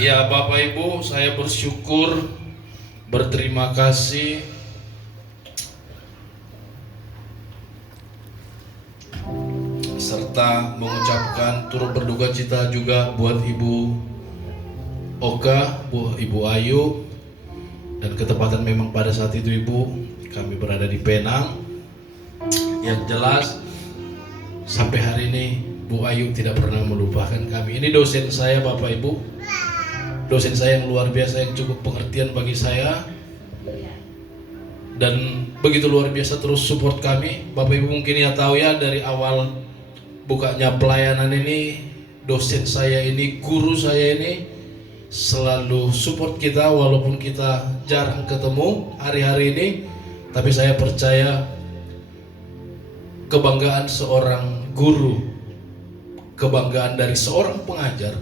Ya Bapak Ibu, saya bersyukur, berterima kasih serta mengucapkan turut berduka cita juga buat Ibu Oka, Ibu Ayu, dan ketepatan memang pada saat itu Ibu kami berada di Penang. Yang jelas sampai hari ini Bu Ayu tidak pernah melupakan kami. Ini dosen saya Bapak Ibu, dosen saya yang luar biasa, yang cukup pengertian bagi saya dan begitu luar biasa terus support kami. Bapak Ibu mungkin ya tahu ya, dari awal bukanya pelayanan ini, dosen saya ini, guru saya ini selalu support kita walaupun kita jarang ketemu hari-hari ini. Tapi saya percaya kebanggaan seorang guru, kebanggaan dari seorang pengajar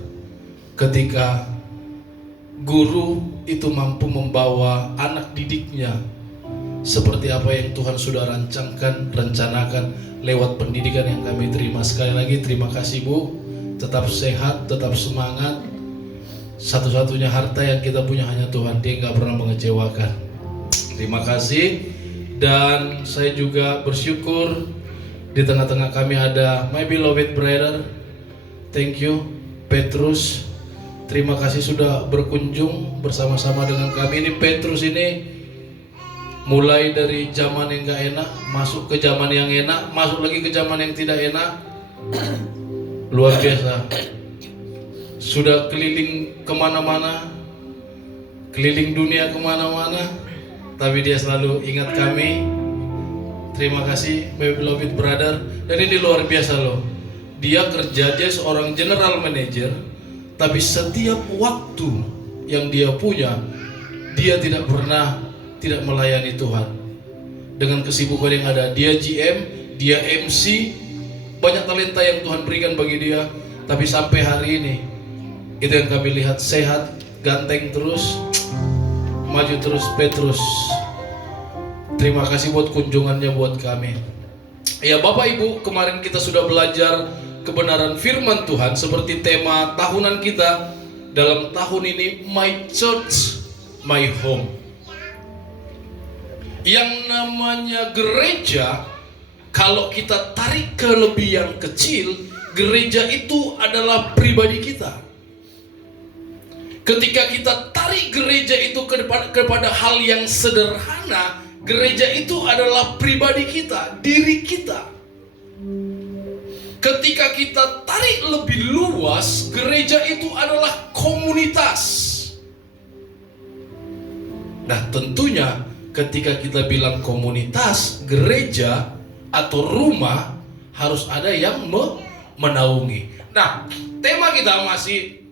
ketika guru itu mampu membawa anak didiknya seperti apa yang Tuhan sudah rencanakan lewat pendidikan yang kami terima. Sekali lagi terima kasih Bu, tetap sehat, tetap semangat. Satu-satunya harta yang kita punya hanya Tuhan, Dia nggak pernah mengecewakan. Terima kasih. Dan saya juga bersyukur di tengah-tengah kami ada my beloved brother. Thank you Petrus. Terima kasih sudah berkunjung bersama-sama dengan kami. Ini Petrus ini mulai dari zaman yang gak enak, masuk ke zaman yang enak, masuk lagi ke zaman yang tidak enak. Luar biasa. Sudah keliling kemana-mana, keliling dunia kemana-mana, tapi dia selalu ingat kami. Terima kasih my beloved brother. Dan ini luar biasa loh, dia kerja, dia seorang general manager, tapi setiap waktu yang dia punya, dia tidak pernah tidak melayani Tuhan. Dengan kesibukan yang ada, dia GM, dia MC, banyak talenta yang Tuhan berikan bagi dia. Tapi sampai hari ini, itu yang kami lihat, sehat, ganteng terus, maju terus Petrus. Terima kasih buat kunjungannya buat kami. Ya Bapak Ibu, kemarin kita sudah belajar kebenaran firman Tuhan seperti tema tahunan kita dalam tahun ini, My Church, My Home. Yang namanya gereja, kalau kita tarik ke lebih yang kecil, gereja itu adalah pribadi kita. Ketika kita tarik gereja itu kepada hal yang sederhana, gereja itu adalah pribadi kita, diri kita. Ketika kita tarik lebih luas, gereja itu adalah komunitas. Nah tentunya ketika kita bilang komunitas, gereja atau rumah, harus ada yang menaungi. Nah, tema kita masih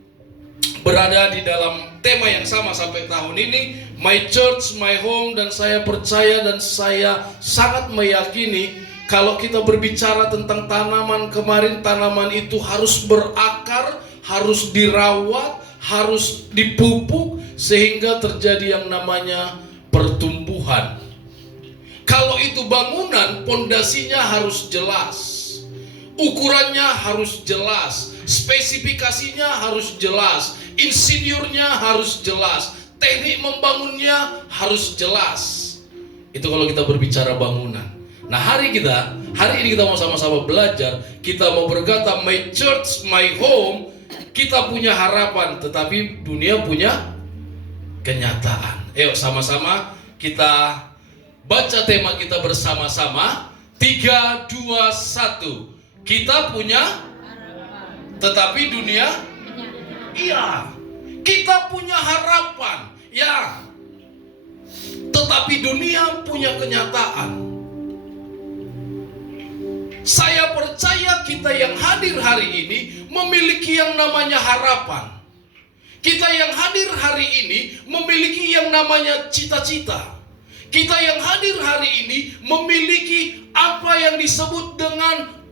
berada di dalam tema yang sama sampai tahun ini, My Church, My Home. Dan saya percaya dan saya sangat meyakini kalau kita berbicara tentang tanaman kemarin, tanaman itu harus berakar, harus dirawat, harus dipupuk sehingga terjadi yang namanya pertumbuhan. Kalau itu bangunan, pondasinya harus jelas, ukurannya harus jelas, spesifikasinya harus jelas, insinyurnya harus jelas, teknik membangunnya harus jelas. Itu kalau kita berbicara bangunan. Nah hari ini kita mau sama-sama belajar. Kita mau berkata My Church, My Home. Kita punya harapan, tetapi dunia punya kenyataan. Ayo sama-sama kita baca tema kita bersama-sama. 3, 2, 1. Kita punya, tetapi dunia, iya. Kita punya harapan, ya. Tetapi dunia punya kenyataan. Saya percaya kita yang hadir hari ini memiliki yang namanya harapan. Kita yang hadir hari ini memiliki yang namanya cita-cita. Kita yang hadir hari ini memiliki apa yang disebut dengan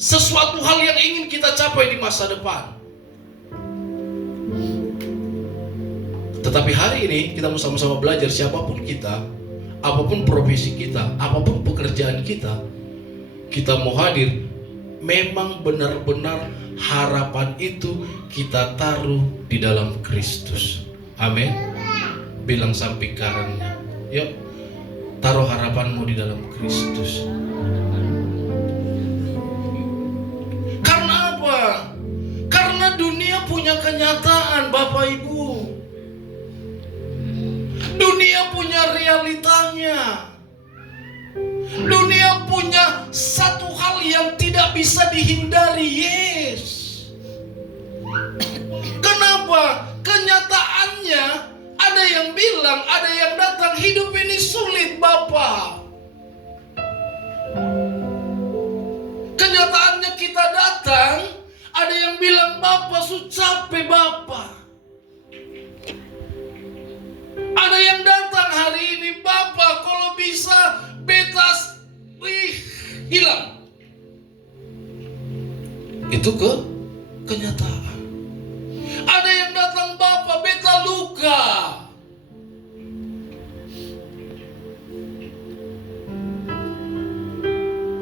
sesuatu hal yang ingin kita capai di masa depan. Tetapi hari ini kita mau sama-sama belajar, siapapun kita, apapun profesi kita, apapun pekerjaan kita, kita mau hadir, memang benar-benar harapan itu kita taruh di dalam Kristus. Amin. Bilang samping kanannya, yuk taruh harapanmu di dalam Kristus. Karena apa? Karena dunia punya kenyataan, Bapak Ibu. Dunia punya realitanya. Dunia punya satu hal yang tidak bisa dihindari, yes. Kenapa? Kenyataannya ada yang bilang, ada yang datang, hidup ini sulit, Bapak. Kenyataannya kita datang, ada yang bilang, Bapak sudah capek, Bapak. Ada yang datang hari ini, Bapak kalau bisa betas, hilang. Itu kenyataan. Ada yang datang, Bapak beta luka.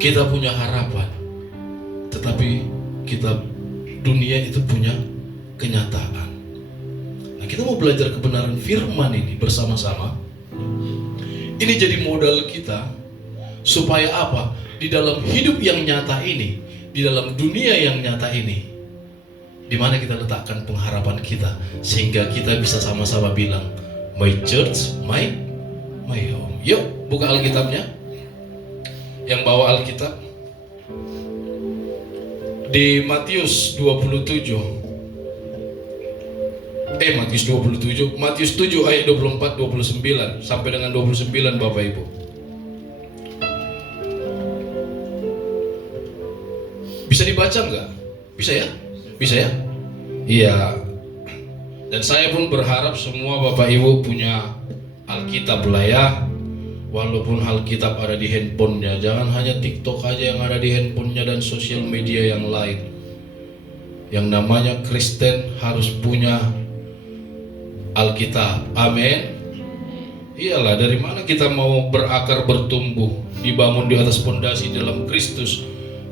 Kita punya harapan, tetapi dunia itu punya kenyataan. Nah, kita mau belajar kebenaran firman ini bersama-sama. Ini jadi modal kita supaya apa? Di dalam hidup yang nyata ini, di dalam dunia yang nyata ini, di mana kita letakkan pengharapan kita sehingga kita bisa sama-sama bilang, my church, my home. Yuk, buka Alkitabnya. Yang bawa Alkitab di Matius 27. Matius 7 ayat 24 29 sampai dengan 29, Bapak Ibu. Bisa dibaca enggak? Bisa ya? Bisa ya? Iya. Dan saya pun berharap semua Bapak Ibu punya Alkitab lah ya. Walaupun Alkitab ada di handphonenya, jangan hanya TikTok aja yang ada di handphonenya dan sosial media yang lain. Yang namanya Kristen harus punya Alkitab. Amin. Iyalah, dari mana kita mau berakar, bertumbuh, dibangun di atas pondasi dalam Kristus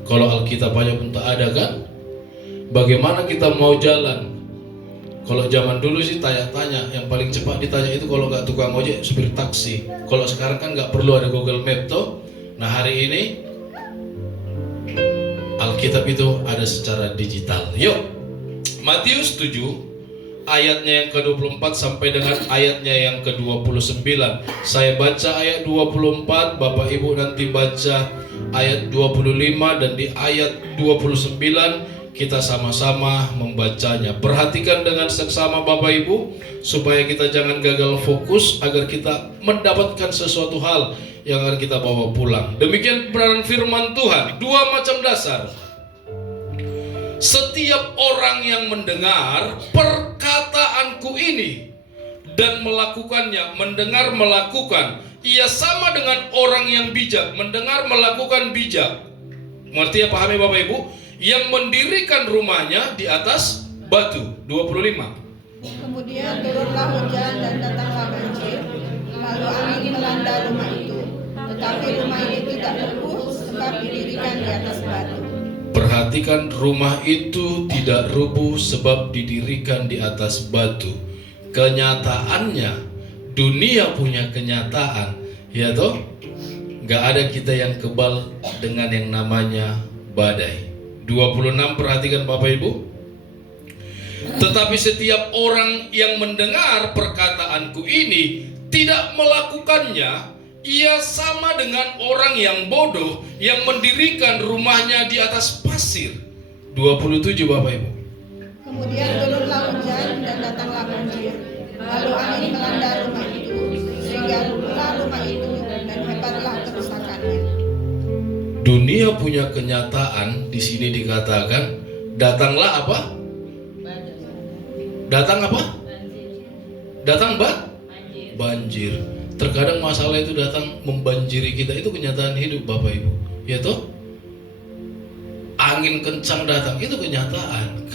kalau Alkitab aja pun tak ada, kan? Bagaimana kita mau jalan? Kalau zaman dulu sih tanya-tanya, yang paling cepat ditanya itu kalau nggak tukang ojek, supir taksi. Kalau sekarang kan nggak perlu ada Google Map toh. Nah, hari ini Alkitab itu ada secara digital. Yuk, Matius 7 ayatnya yang ke-24 sampai dengan ayatnya yang ke-29. Saya baca ayat 24, Bapak Ibu nanti baca ayat 25, dan di ayat 29 kita sama-sama membacanya. Perhatikan dengan seksama Bapak Ibu supaya kita jangan gagal fokus, agar kita mendapatkan sesuatu hal yang akan kita bawa pulang. Demikian kebenaran firman Tuhan. Dua macam dasar. Setiap orang yang mendengar perkataanku ini dan melakukannya, mendengar melakukan, ia sama dengan orang yang bijak, mendengar melakukan bijak. Mengerti ya, pahami Bapak Ibu? Yang mendirikan rumahnya di atas batu. 25. Kemudian turunlah hujan dan datanglah banjir, lalu angin melanda rumah itu, tetapi rumah itu tidak rubuh sebab didirikan di atas batu. Perhatikan, rumah itu tidak rubuh sebab didirikan di atas batu. Kenyataannya, dunia punya kenyataan, ya toh? Gak ada kita yang kebal dengan yang namanya badai. 26, perhatikan Bapak Ibu. Tetapi setiap orang yang mendengar perkataanku ini tidak melakukannya, ia sama dengan orang yang bodoh yang mendirikan rumahnya di atas pasir. 27, Bapak Ibu. Kemudian turunlah hujan dan datanglah banjir, lalu angin melanda rumah itu, sehingga rubuhlah rumah itu dan hebatlah kerusakannya. Dunia punya kenyataan. Di sini dikatakan datanglah apa? Datang apa? Datang banjir. Terkadang masalah itu datang membanjiri kita, itu kenyataan hidup Bapak Ibu, ya toh? Angin kencang datang, itu kenyataan.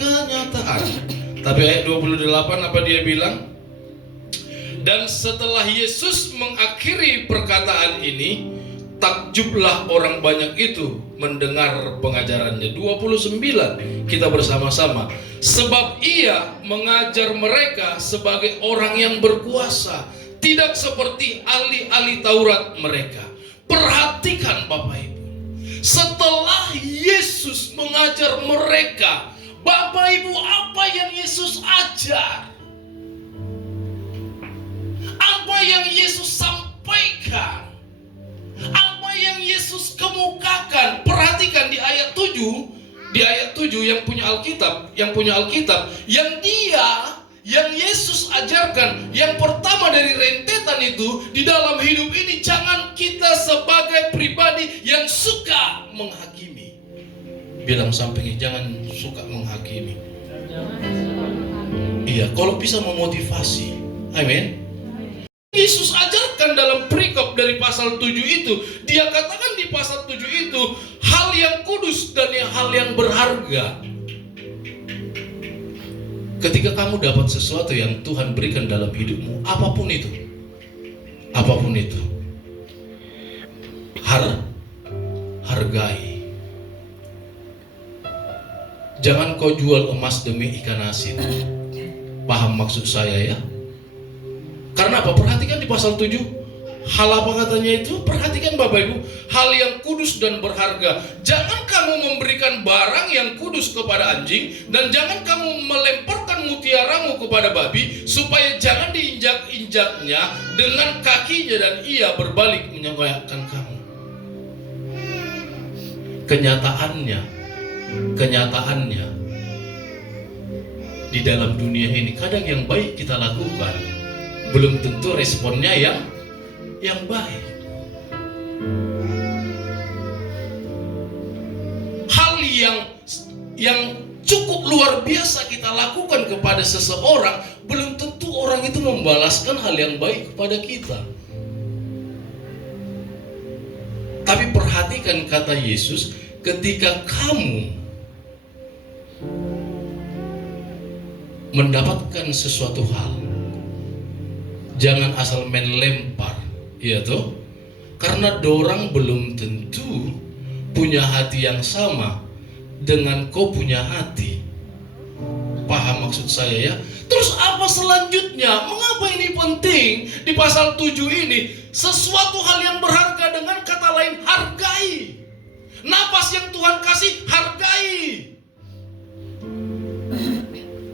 Tapi ayat 28 apa dia bilang? Dan setelah Yesus mengakhiri perkataan ini, Takjublah orang banyak itu mendengar pengajarannya. 29 kita bersama-sama. Sebab ia mengajar mereka sebagai orang yang berkuasa, tidak seperti ahli-ahli Taurat mereka. Perhatikan Bapak Ibu, setelah Yesus mengajar mereka, Bapak Ibu, apa yang Yesus ajar? Apa yang Yesus sampaikan? Apa yang Yesus kemukakan? Perhatikan di ayat 7. Di ayat 7 yang punya Alkitab, yang Yesus ajarkan, yang pertama dari rentetan itu, di dalam hidup ini jangan kita sebagai pribadi yang suka menghakimi. Bilang sampingnya, jangan suka menghakimi. Iya, kalau bisa memotivasi. Amin. Yesus ajarkan dalam perikop dari pasal 7 itu, dia katakan di pasal 7 itu, hal yang kudus dan hal yang berharga. Ketika kamu dapat sesuatu yang Tuhan berikan dalam hidupmu, apapun itu, hargai. Jangan kau jual emas demi ikan asin. Paham maksud saya ya? Karena apa? Perhatikan di pasal 7. Hal apa katanya itu? Perhatikan Bapak Ibu. Hal yang kudus dan berharga. Jangan kamu memberikan barang yang kudus kepada anjing, dan jangan kamu melemparkan mutiaramu kepada babi, supaya jangan diinjak-injaknya dengan kakinya dan ia berbalik menyenggakkan kamu. Kenyataannya di dalam dunia ini, kadang yang baik kita lakukan belum tentu responnya yang baik. Hal yang cukup luar biasa kita lakukan kepada seseorang, belum tentu orang itu membalaskan hal yang baik kepada kita. Tapi perhatikan kata Yesus, ketika kamu mendapatkan sesuatu hal, jangan asal main lempar, iya toh? Karena dorang belum tentu punya hati yang sama dengan kau punya hati. Paham maksud saya ya? Terus apa selanjutnya? Mengapa ini penting? Di pasal 7 ini, sesuatu hal yang berharga, dengan kata lain, hargai. Napas yang Tuhan kasih, hargai.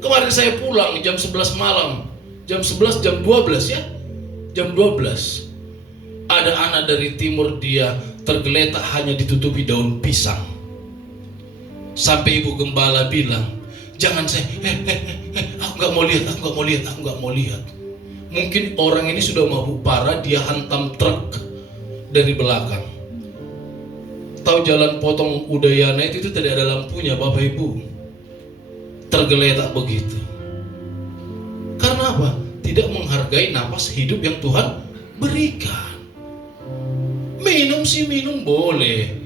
Kemarin saya pulang jam 11 malam. Jam 11, jam 12 ya. Jam 12. Ada anak dari timur, dia tergeletak hanya ditutupi daun pisang. Sampai ibu gembala bilang, jangan saya, aku gak mau lihat. Mungkin orang ini sudah mabuk parah, dia hantam truk dari belakang. Tahu jalan potong Udayana itu tidak ada lampunya Bapak Ibu. Tergeletak begitu. Karena apa? Tidak menghargai napas hidup yang Tuhan berikan. Minum sih minum boleh.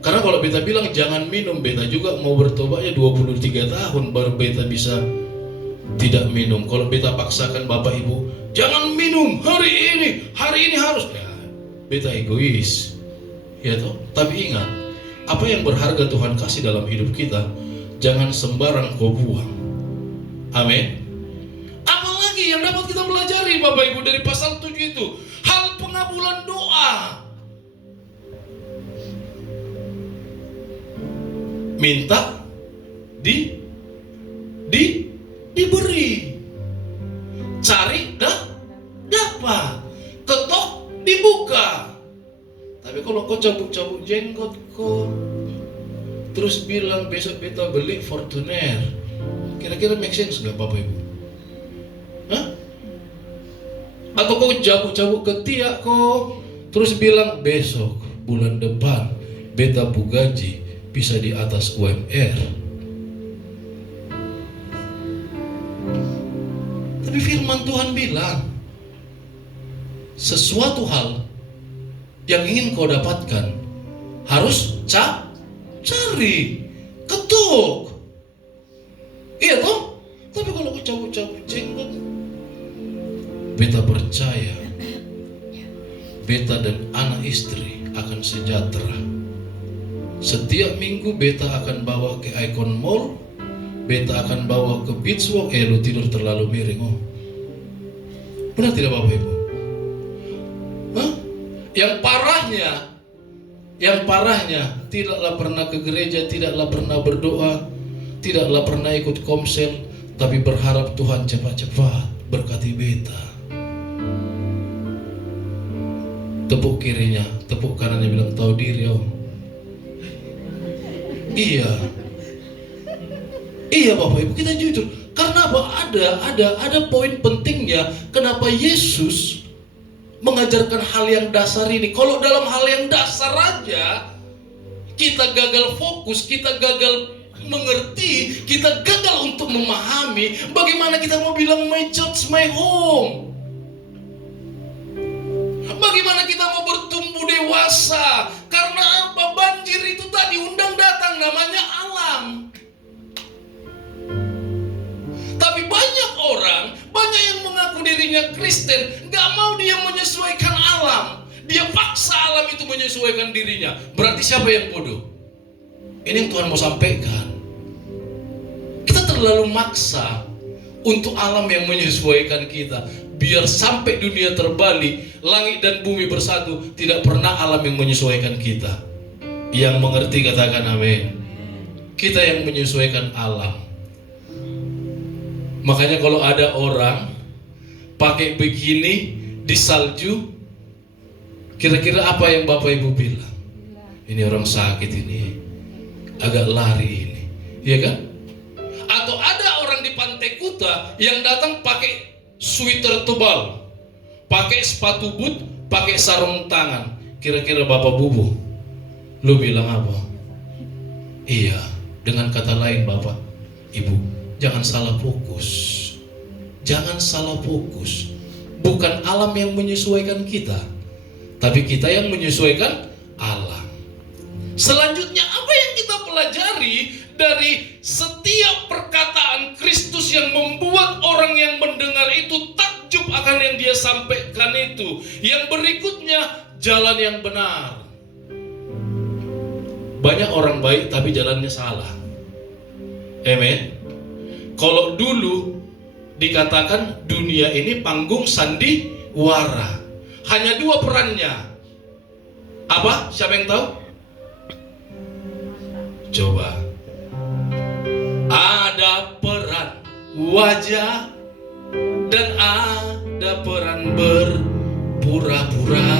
Karena kalau beta bilang jangan minum, beta juga mau bertobatnya 23 tahun baru beta bisa tidak minum. Kalau beta paksakan Bapak Ibu, jangan minum hari ini harus, ya, beta egois. Ya toh? Tapi ingat, apa yang berharga Tuhan kasih dalam hidup kita, jangan sembarang kau buang. Amin. Apalagi yang dapat kita pelajari Bapak Ibu dari pasal 7 itu, hal pengabulan doa. Minta diberi. Cari dapat. Ketok dibuka. Tapi kalau kau cabut-cabut jenggot kau, terus bilang besok beta beli Fortuner, kira-kira make sense nggak Bapak Ibu? Hah? Atau kau cabut-cabut ketiak kau, terus bilang besok bulan depan beta pu gaji bisa di atas UMR. Tapi firman Tuhan bilang, sesuatu hal yang ingin kau dapatkan harus cari, ketuk. Iya toh? Tapi kalau kau cabut-cabut jenggot, beta percaya beta dan anak istri akan sejahtera. Setiap minggu beta akan bawa ke Icon Mall, beta akan bawa ke Beach Walk. Lu tidur terlalu miring. Oh, benar tidak Bapak Ibu? Hah? Yang parahnya tidaklah pernah ke gereja, tidaklah pernah berdoa, tidaklah pernah ikut komsel, tapi berharap Tuhan cepat-cepat berkati beta. Tepuk kirinya, tepuk kanannya bilang tahu diri. Oh, iya Bapak Ibu, kita jujur. Karena apa? Ada poin pentingnya kenapa Yesus mengajarkan hal yang dasar ini. Kalau dalam hal yang dasar aja kita gagal fokus, kita gagal mengerti, kita gagal untuk memahami, bagaimana kita mau bilang my church, my home? Bagaimana kita mau bertumbuh dewasa? Karena apa? Banjir itu tadi undang datang, namanya alam. Tapi banyak orang, banyak yang mengaku dirinya Kristen, gak mau dia menyesuaikan alam. Dia paksa alam itu menyesuaikan dirinya. Berarti siapa yang bodoh? Ini yang Tuhan mau sampaikan. Kita terlalu maksa untuk alam yang menyesuaikan kita. Biar sampai dunia terbalik, langit dan bumi bersatu, tidak pernah alam yang menyesuaikan kita. Yang mengerti katakan amin. Kita yang menyesuaikan alam. Makanya kalau ada orang pakai begini di salju, kira-kira apa yang Bapak Ibu bilang? Ini orang sakit ini, agak lari ini, iya kan? Atau ada orang di Pantai Kuta yang datang pakai sweater tebal, pakai sepatu boot, pakai sarung tangan. Kira-kira Bapak Bubu, lu bilang apa? Iya, dengan kata lain Bapak, Ibu, jangan salah fokus. Jangan salah fokus. Bukan alam yang menyesuaikan kita, tapi kita yang menyesuaikan alam. Selanjutnya apa yang kita pelajari dari setiap perkataan Kristus yang membuat orang yang mendengar itu takjub akan yang dia sampaikan itu? Yang berikutnya, jalan yang benar. Banyak orang baik tapi jalannya salah. Amen. Kalau dulu dikatakan dunia ini panggung sandiwara, hanya dua perannya. Apa? Siapa yang tahu? Coba. Ada peran wajah dan ada peran berpura-pura.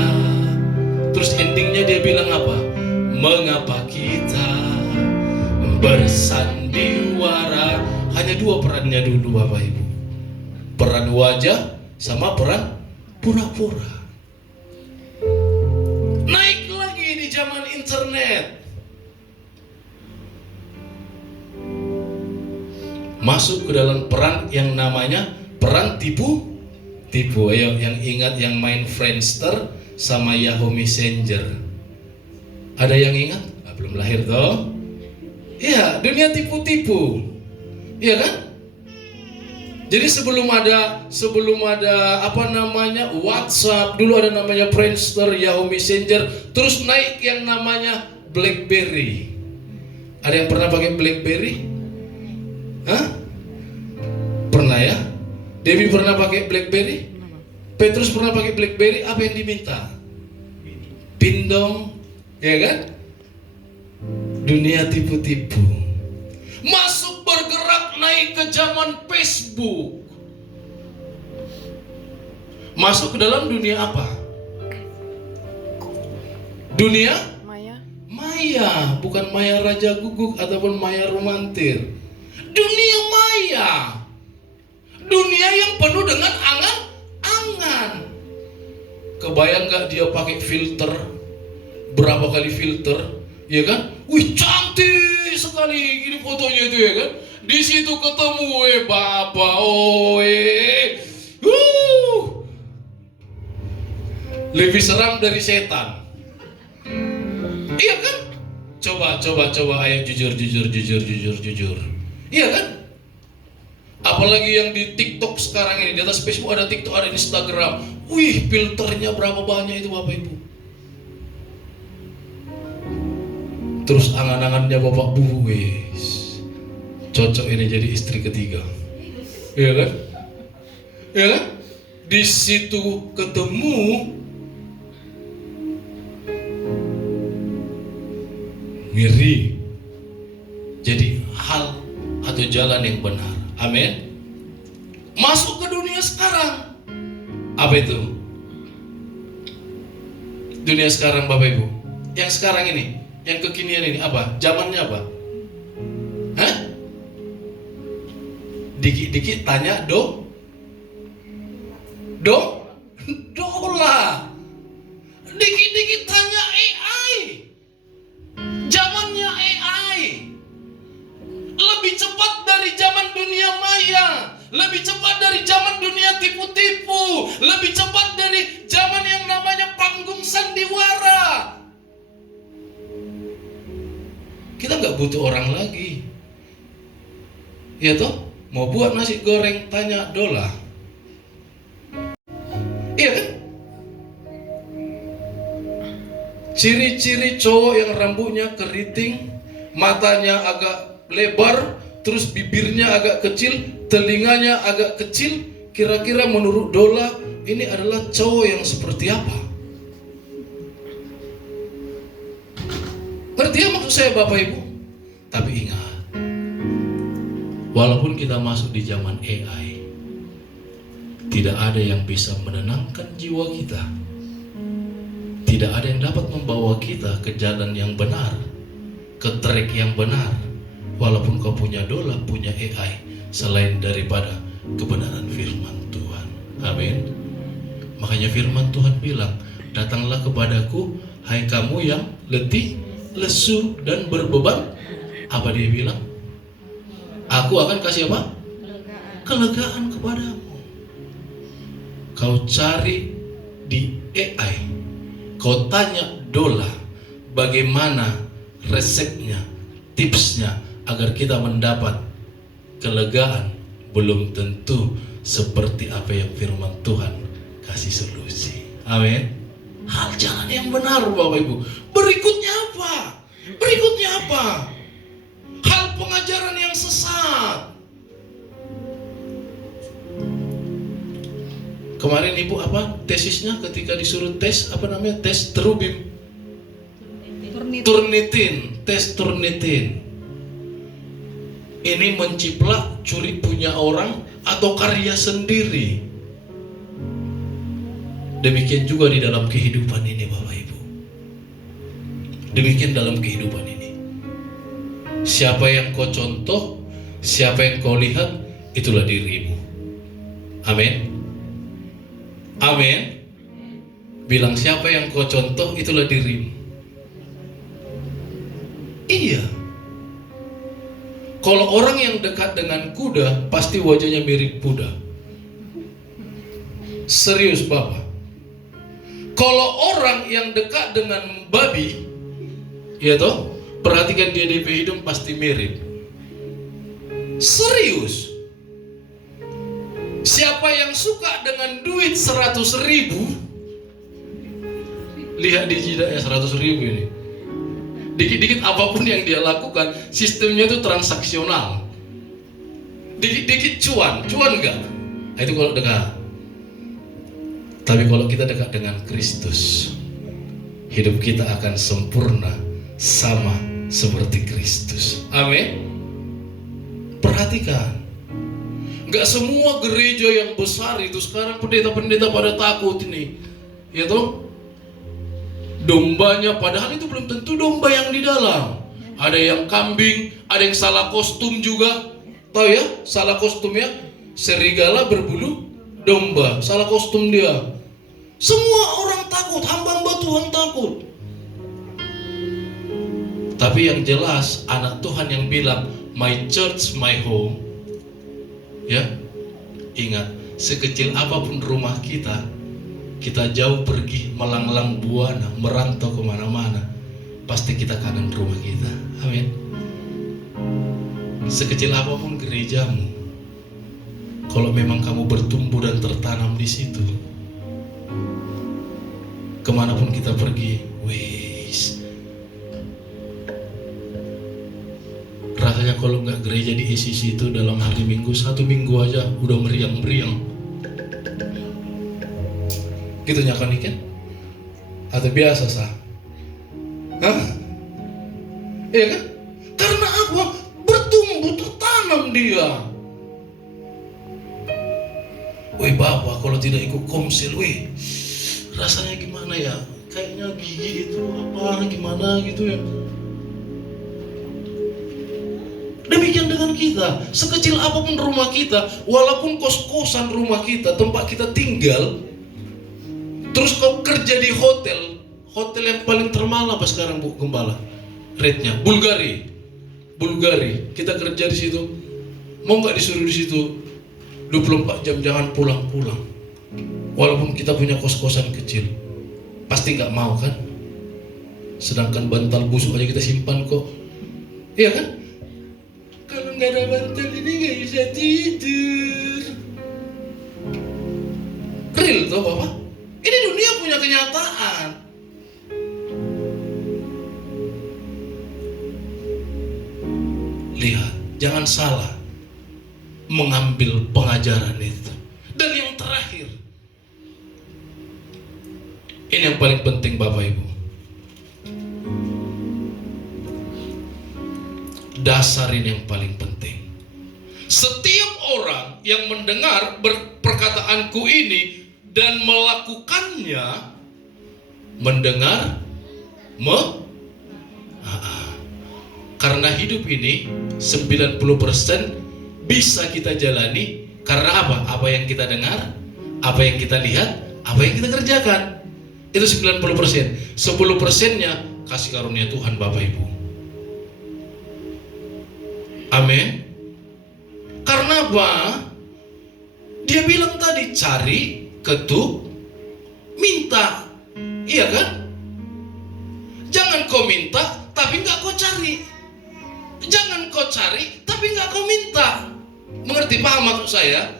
Terus endingnya dia bilang apa? Mengapa kita bersandiwara? Hanya dua perannya dulu Bapak Ibu. Peran wajah sama peran pura-pura. Naik lagi di zaman internet. Masuk ke dalam peran yang namanya peran tipu. Ayo yang ingat yang main Friendster sama Yahoo Messenger. Ada yang ingat? Belum lahir toh? Iya, dunia tipu-tipu. Iya kan? Jadi sebelum ada apa namanya WhatsApp, dulu ada namanya Friendster, Yahoo Messenger, terus naik yang namanya BlackBerry. Ada yang pernah pakai BlackBerry? Hah? Pernah ya? Debbie pernah pakai BlackBerry? Petrus pernah pakai BlackBerry? Apa yang diminta? PIN dong, ya kan? Dunia tipu-tipu. Masuk bergerak naik ke zaman Facebook. Masuk ke dalam dunia apa? Dunia Maya, bukan Maya Raja Guguk ataupun Maya Romantir. Dunia maya. Dunia yang penuh dengan angan-angan. Kebayang gak dia pakai filter? Berapa kali filter? Ya kan? Wih, cantik sekali ini fotonya itu ya kan? Di situ ketemu Bapak lebih seram dari setan. Iya kan? Coba ayo jujur. Iya kan? Apalagi yang di TikTok sekarang ini, di atas Facebook ada TikTok, ada Instagram. Wih, filternya berapa banyak itu Bapak Ibu. Terus angan-angannya Bapak Bu, wis cocok ini jadi istri ketiga. Iya kan? Iya kan? Di situ ketemu ngiri. Jadi hal atau jalan yang benar. Amin. Masuk ke dunia sekarang. Apa itu? Dunia sekarang Bapak Ibu. Yang sekarang ini, yang kekinian ini apa? Zamannya apa? Hah? Dikit-dikit tanya dola. Dikit-dikit tanya AI. Zamannya AI. Lebih cepat dari zaman dunia maya, lebih cepat dari zaman dunia tipu-tipu, lebih cepat dari zaman yang namanya panggung sandiwara. Kita nggak butuh orang lagi, ya toh? Mau buat nasi goreng tanya dola, iya kan? Ciri-ciri cowok yang rambutnya keriting, matanya agak lebar, terus bibirnya agak kecil, telinganya agak kecil. Kira-kira menurut dola ini adalah cowok yang seperti apa? Ngerti ya maksud saya Bapak Ibu? Tapi ingat, walaupun kita masuk di zaman AI, tidak ada yang bisa menenangkan jiwa kita. Tidak ada yang dapat membawa kita ke jalan yang benar, ke track yang benar. Walaupun kau punya dola, punya AI, selain daripada kebenaran firman Tuhan. Amin. Makanya firman Tuhan bilang, datanglah kepadaku, hai kamu yang letih, lesu, dan berbeban. Apa dia bilang? Aku akan kasih apa? Kelegaan kepadamu. Kau cari di AI, kau tanya dola, bagaimana resepnya, tipsnya, agar kita mendapat kelegaan, belum tentu seperti apa yang firman Tuhan kasih solusi. Amin. Hal jalan yang benar Bapak Ibu. Berikutnya apa? Berikutnya apa? Hal pengajaran yang sesat. Kemarin Ibu apa tesisnya ketika disuruh tes apa namanya? Tes Terubim. Turnitin, tes Turnitin. Ini menciplak, curi punya orang atau karya sendiri. Demikian juga di dalam kehidupan ini Bapak Ibu. Demikian dalam kehidupan ini. Siapa yang kau contoh, siapa yang kau lihat, itulah dirimu. Amin. Amin. Bilang siapa yang kau contoh, itulah dirimu. Iya. Kalau orang yang dekat dengan kuda, pasti wajahnya mirip kuda. Serius Bapak. Kalau orang yang dekat dengan babi, ya toh, perhatikan dia DP hidung pasti mirip. Serius. Siapa yang suka dengan duit 100.000, lihat di jidatnya 100.000 ini. Dikit-dikit apapun yang dia lakukan, sistemnya itu transaksional. Dikit-dikit cuan enggak? Nah, itu kalau dekat. Tapi kalau kita dekat dengan Kristus, hidup kita akan sempurna sama seperti Kristus. Amin. Perhatikan, enggak semua gereja yang besar itu sekarang pendeta-pendeta pada takut ini, ya toh? Dombanya, padahal itu belum tentu domba yang di dalam. Ada yang kambing, ada yang salah kostum juga. Tahu ya, salah kostumnya serigala berbulu domba, salah kostum dia. Semua orang takut, hamba-hamba Tuhan takut. Tapi yang jelas anak Tuhan yang bilang, my church, my home. Ya, ingat, sekecil apapun rumah kita jauh pergi melanglang buana, merantau kemana-mana, pasti kita kangen rumah kita. Amin. Sekecil apapun gerejamu, Kalau memang kamu bertumbuh dan tertanam di situ, kemanapun kita pergi, wis. Rasanya kalau nggak gereja di ECC itu dalam hari Minggu, 1 minggu aja udah meriang-meriang. Gitu kan ikan? Atau biasa sah? Hah? Iya kan? Karena apa? Bertumbuh, tertanam dia. Wih bapak, kalau tidak ikut komsel, wih rasanya gimana ya? Kayaknya gigi itu apa gimana gitu ya. Demikian dengan kita, sekecil apapun rumah kita, walaupun kos-kosan rumah kita, tempat kita tinggal, terus kau kerja di hotel yang paling termahal apa sekarang Bu Gembala? Rate-nya Bulgari. Kita kerja di situ, mau nggak disuruh di situ 24 jam, jangan pulang-pulang. Walaupun kita punya kos-kosan kecil, pasti nggak mau kan? Sedangkan bantal busuk aja kita simpan kok, iya kan? Kalau nggak ada bantal ini nggak bisa tidur. Real tuh Bapak. Ini dunia punya kenyataan. Lihat, jangan salah mengambil pengajaran itu. Dan yang terakhir, ini yang paling penting Bapak Ibu. Dasar ini yang paling penting. Setiap orang yang mendengar perkataanku ini dan melakukannya, mendengar, karena hidup ini 90% bisa kita jalani karena apa? Apa yang kita dengar, apa yang kita lihat, apa yang kita kerjakan. Itu 90%. 10%-nya kasih karunia Tuhan Bapak Ibu. Amin. Karena apa? Dia bilang tadi cari, ketuk, minta. Iya kan? Jangan kau minta tapi nggak kau cari. Jangan kau cari tapi nggak kau minta. Mengerti, paham maksud saya?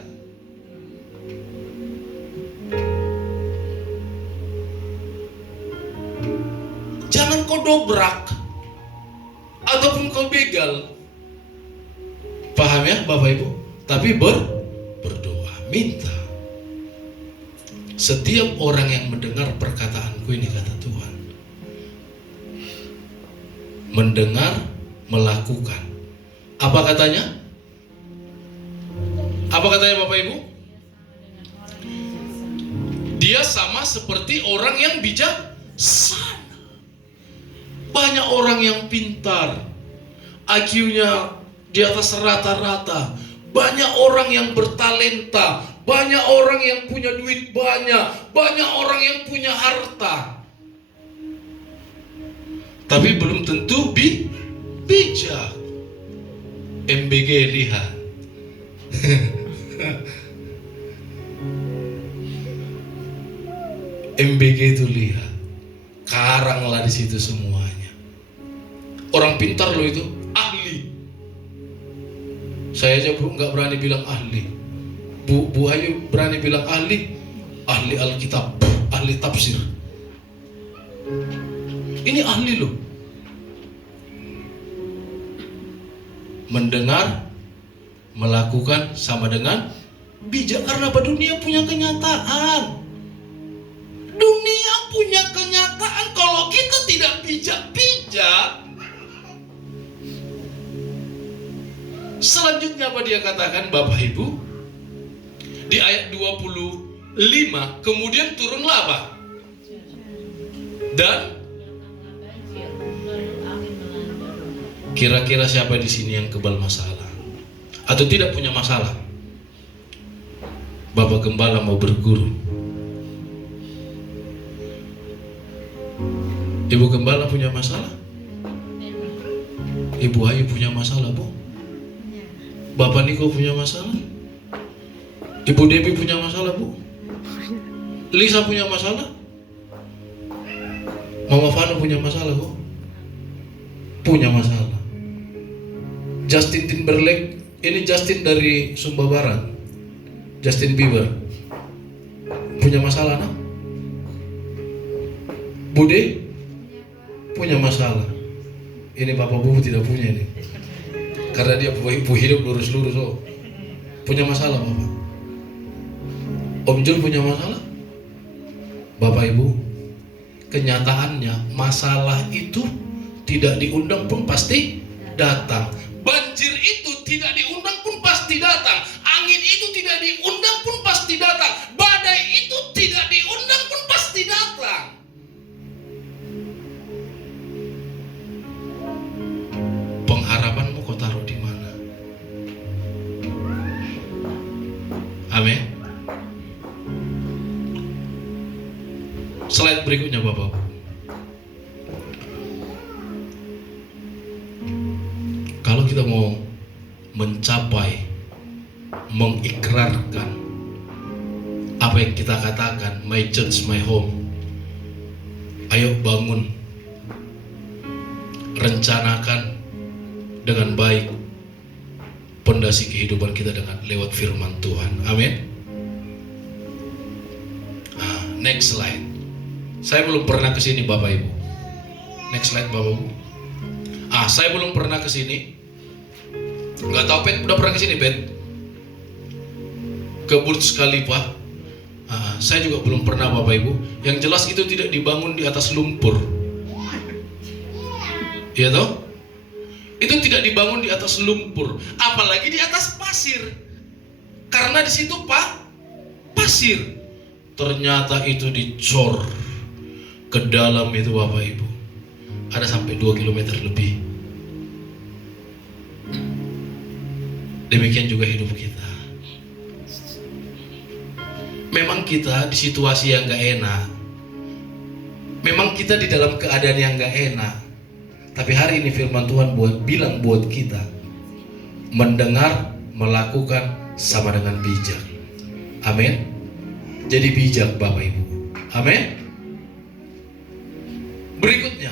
Jangan kau dobrak ataupun kau begal. Paham ya Bapak Ibu? Tapi berdoa, minta. Setiap orang yang mendengar perkataanku ini, kata Tuhan, mendengar, melakukan. Apa katanya? Apa katanya Bapak Ibu? Dia sama seperti orang yang bijaksana. Banyak orang yang pintar, IQ-nya di atas rata-rata. Banyak orang yang bertalenta, banyak orang yang punya duit banyak, banyak orang yang punya harta. Tapi belum tentu bijak. MBG lihat. MBG itu lihat. Karanglah di situ semuanya. Orang pintar loh itu, ahli. Saya aja nggak berani bilang ahli. Bu Ayu berani bilang ahli Alkitab, ahli tafsir. Ini ahli loh. Mendengar, melakukan sama dengan bijak. Karena apa? Dunia punya kenyataan. Dunia punya kenyataan. Kalau kita tidak bijak-bijak, selanjutnya apa dia katakan Bapak Ibu? Di ayat 25, kemudian turunlah apa? Dan kira-kira siapa di sini yang kebal masalah? Atau tidak punya masalah? Bapak Gembala mau berguru. Ibu Gembala punya masalah? Ibu Ayu punya masalah, Bu? Bapak Niko punya masalah? Ibu Debbie punya masalah, Bu? Lisa punya masalah? Mama Fano punya masalah, Bu? Punya masalah. Justin Timberlake, ini Justin dari Sumba Barat. Justin Bieber punya masalah, no? Bude punya masalah. Ini Bapak Bubu tidak punya ini, karena dia hidup lurus-lurus. Oh, punya masalah Bapak. Om Jul punya masalah. Bapak Ibu, kenyataannya masalah itu tidak diundang pun pasti datang. Banjir itu tidak diundang pun pasti datang. Angin itu tidak diundang pun pasti datang. Badai itu tidak diundang pun pasti datang. Pengharapanmu kau taruh di mana? Amin. Slide berikutnya Bapak. Kalau kita mau mencapai, mengikrarkan apa yang kita katakan, my church, my home, ayo bangun, rencanakan dengan baik pondasi kehidupan kita dengan lewat firman Tuhan. Amin. Next slide. Saya belum pernah ke sini Bapak Ibu. Next slide Bapak Ibu. Saya belum pernah ke sini. Enggak tahu Pet, udah pernah ke sini Pet? Ke Burj Khalifa. Saya juga belum pernah Bapak Ibu. Yang jelas itu tidak dibangun di atas lumpur. Iya toh? Itu tidak dibangun di atas lumpur, apalagi di atas pasir. Karena di situ pasir. Ternyata itu dicor ke dalam itu Bapak Ibu. Ada sampai 2 km lebih. Demikian juga hidup kita. Memang kita di situasi yang gak enak. Memang kita di dalam keadaan yang gak enak. Tapi hari ini firman Tuhan bilang buat kita, mendengar, melakukan sama dengan bijak. Amin. Jadi bijak Bapak Ibu. Amin. Berikutnya,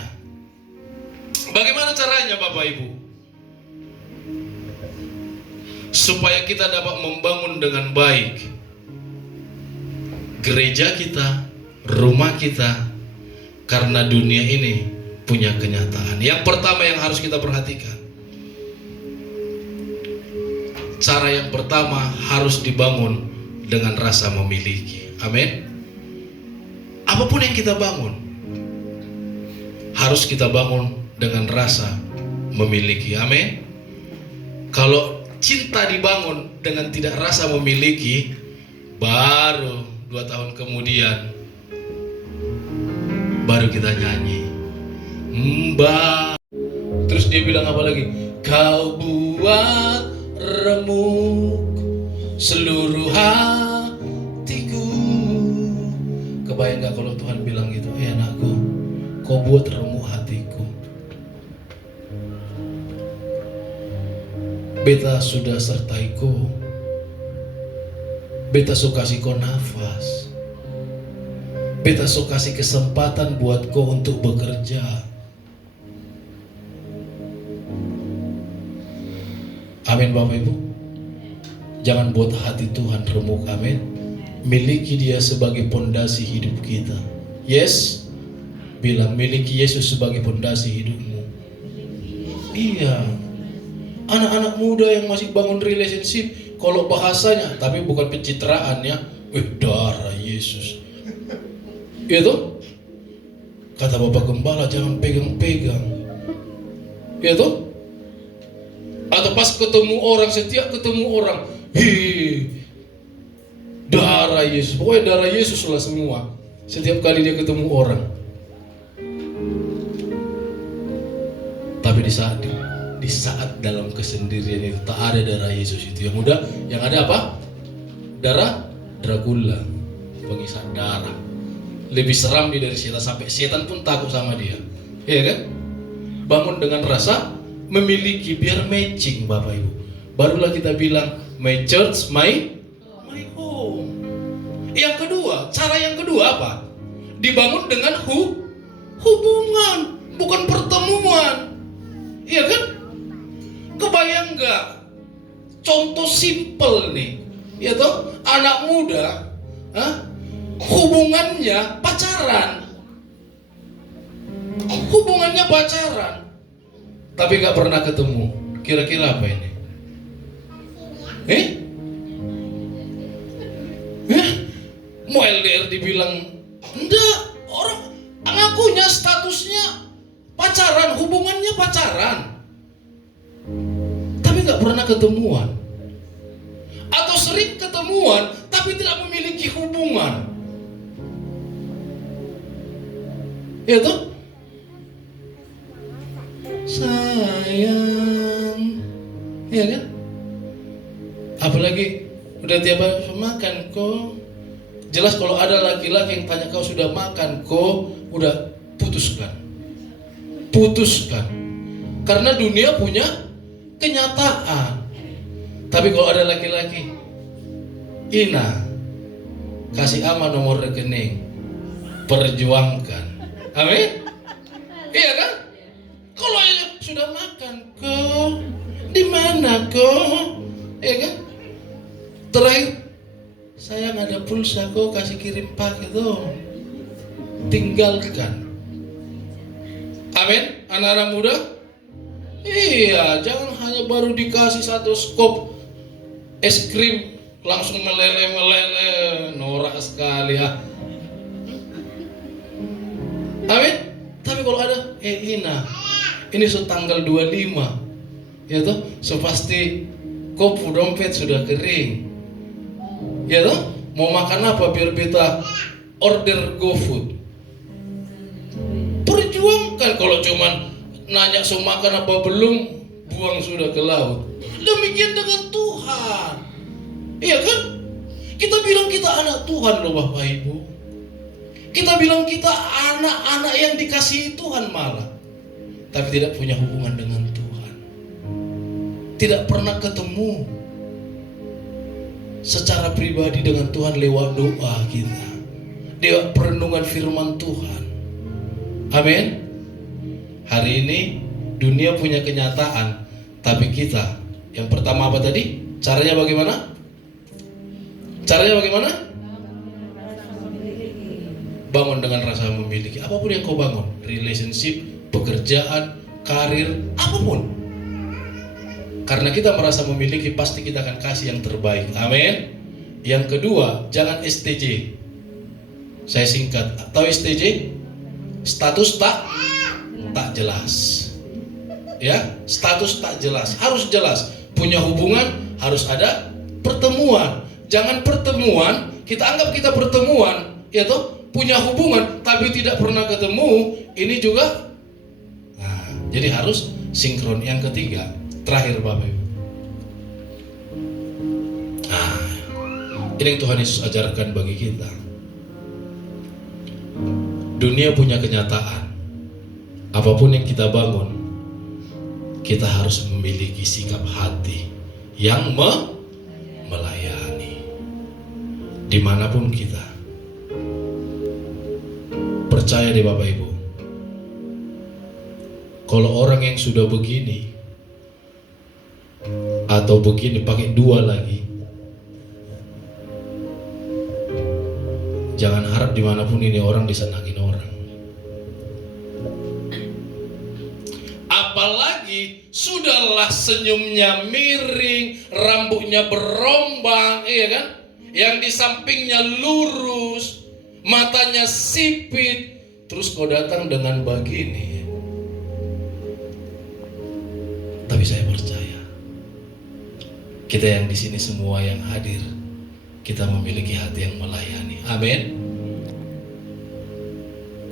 bagaimana caranya Bapak Ibu supaya kita dapat membangun dengan baik gereja kita, rumah kita, karena dunia ini punya kenyataan. Yang pertama yang harus kita perhatikan, cara yang pertama harus dibangun dengan rasa memiliki. Amin. Apapun yang kita bangun, harus kita bangun dengan rasa memiliki. Amin. Kalau cinta dibangun dengan tidak rasa memiliki, baru 2 tahun kemudian baru kita nyanyi. Terus dia bilang apa lagi? Kau buat remuk seluruh hatiku. Kebayang gak kalau Tuhan bilang gitu? Anakku, kau buat remuk hatiku. Beta sudah sertaiku. Beta so kasih kau nafas. Beta so kasih kesempatan buat kau untuk bekerja. Amin Bapak Ibu. Jangan buat hati Tuhan remuk. Amin. Miliki dia sebagai pondasi hidup kita. Yes. Bilang miliki Yesus sebagai pondasi hidupmu. Iya. Anak-anak muda yang masih bangun relationship, kalau bahasanya, tapi bukan pencitraan ya, darah Yesus. Itu kata Bapak Gembala, jangan pegang-pegang. Itu atau pas ketemu orang, setiap ketemu orang, darah Yesus. Pokoknya darah Yesus lah semua. Setiap kali dia ketemu orang. Tapi di saat dalam kesendirian itu tak ada darah Yesus itu. Yang udah, yang ada apa? Darah Dracula, pengisah darah. Lebih seram dia dari setan, sampai setan pun takut sama dia. Iya kan? Bangun dengan rasa memiliki, biar matching Bapak Ibu. Barulah kita bilang my church, my home. Yang kedua, cara yang kedua apa? Dibangun dengan hubungan, bukan pertemuan. Iya kan? Kebayang nggak? Contoh simple nih. Ya toh, anak muda, hubungannya pacaran, tapi nggak pernah ketemu. Kira-kira apa ini? Mau LDR dibilang enggak, orang ngakunya statusnya pacaran, hubungannya pacaran, tapi nggak pernah ketemuan, atau sering ketemuan tapi tidak memiliki hubungan. Ya toh? Sayang, ya kan? Apalagi udah tiap hari makan kok. Jelas kalau ada laki-laki yang tanya kau sudah makan kok, udah putuskan. Karena dunia punya kenyataan. Tapi kalau ada laki-laki, Ina, kasih ama nomor rekening, perjuangkan. Amin. Iya kan? Kalau sudah makan kok, di mana kok? Iya kan? Terakhir, sayang ada pulsa kok, kasih kirim paket tuh. Tinggalkan. Amin. Anak-anak muda, iya, jangan hanya baru dikasih satu skop es krim langsung meleleh, norak sekali ya. Amin. Tapi kalau ada, Ina, ini tanggal 25, ya toh, pasti kopu dompet sudah kering. Ya toh, mau makan apa biar beta order GoFood. Perjuangkan. Kalau cuman nanya so makan apa belum, buang sudah ke laut. Demikian dengan Tuhan. Iya kan? Kita bilang kita anak Tuhan loh Bapak Ibu. Kita bilang kita anak-anak yang dikasihi Tuhan malah, tapi tidak punya hubungan dengan Tuhan. Tidak pernah ketemu secara pribadi dengan Tuhan lewat doa kita, lewat perenungan firman Tuhan. Amin. Hari ini dunia punya kenyataan, tapi kita, yang pertama apa tadi? Caranya bagaimana? Bangun dengan rasa memiliki. Apapun yang kau bangun, relationship, pekerjaan, karir, apapun. Karena kita merasa memiliki, pasti kita akan kasih yang terbaik. Amin. Yang kedua, jangan STJ. Saya singkat. Tahu STJ? Status tak jelas. Ya, status tak jelas. Harus jelas. Punya hubungan harus ada pertemuan. Jangan pertemuan, kita anggap kita pertemuan, ya toh, punya hubungan tapi tidak pernah ketemu. Ini juga. Nah, jadi harus sinkron. Yang ketiga, terakhir Bapak Ibu. Nah, ini yang Tuhan Yesus ajarkan bagi kita. Dunia punya kenyataan. Apapun yang kita bangun, kita harus memiliki sikap hati yang melayani. Dimanapun kita. Percaya deh Bapak Ibu. Kalau orang yang sudah begini atau begini pakai dua lagi, jangan harap dimanapun ini orang disenangin orang. Apalagi sudahlah senyumnya miring, rambutnya berombang, iya kan? Yang di sampingnya lurus, matanya sipit, terus kau datang dengan begini. Tapi saya percaya, kita yang di sini semua yang hadir, kita memiliki hati yang melayani. Amin.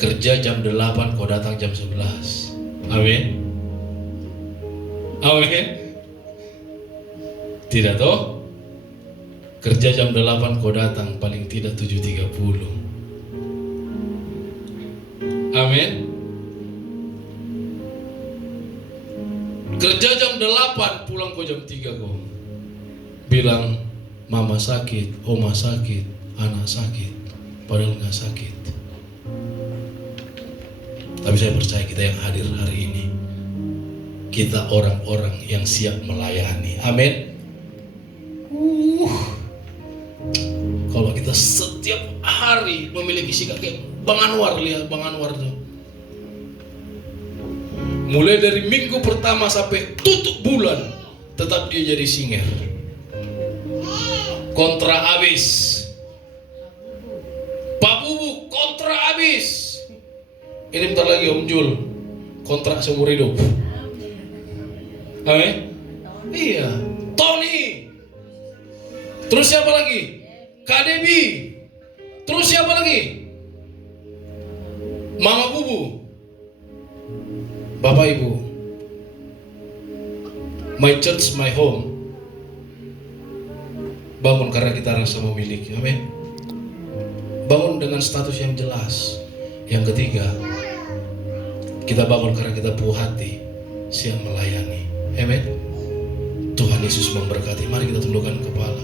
Kerja jam 8, kau datang jam 11. Amin. Amin. Tidak toh? Kerja jam 8, kau datang paling tidak 7.30. Amin. Kerja jam 8, pulang kau jam 3 kau. Bilang mama sakit, oma sakit, anak sakit, padahal nggak sakit. Tapi saya percaya kita yang hadir hari ini, kita orang-orang yang siap melayani. Amin. kita setiap hari memiliki sikap kayak Bang Anwar, lihat Bang Anwar tuh. Mulai dari minggu pertama sampai tutup bulan, tetap dia jadi singer. Kontra habis. Pak Bubu kontra habis. Ini bentar lagi Om Jul, kontrak seumur hidup. Amin. Iya. Tony. Terus siapa lagi? Kak Debbie. Terus siapa lagi? Mama Bubu. Bapak Ibu. My church, my home. Bangun karena kita rasa memiliki. Amin. Bangun dengan status yang jelas. Yang ketiga, kita bangun karena kita punya hati siap melayani. Amin. Tuhan Yesus memberkati. Mari kita tundukkan kepala.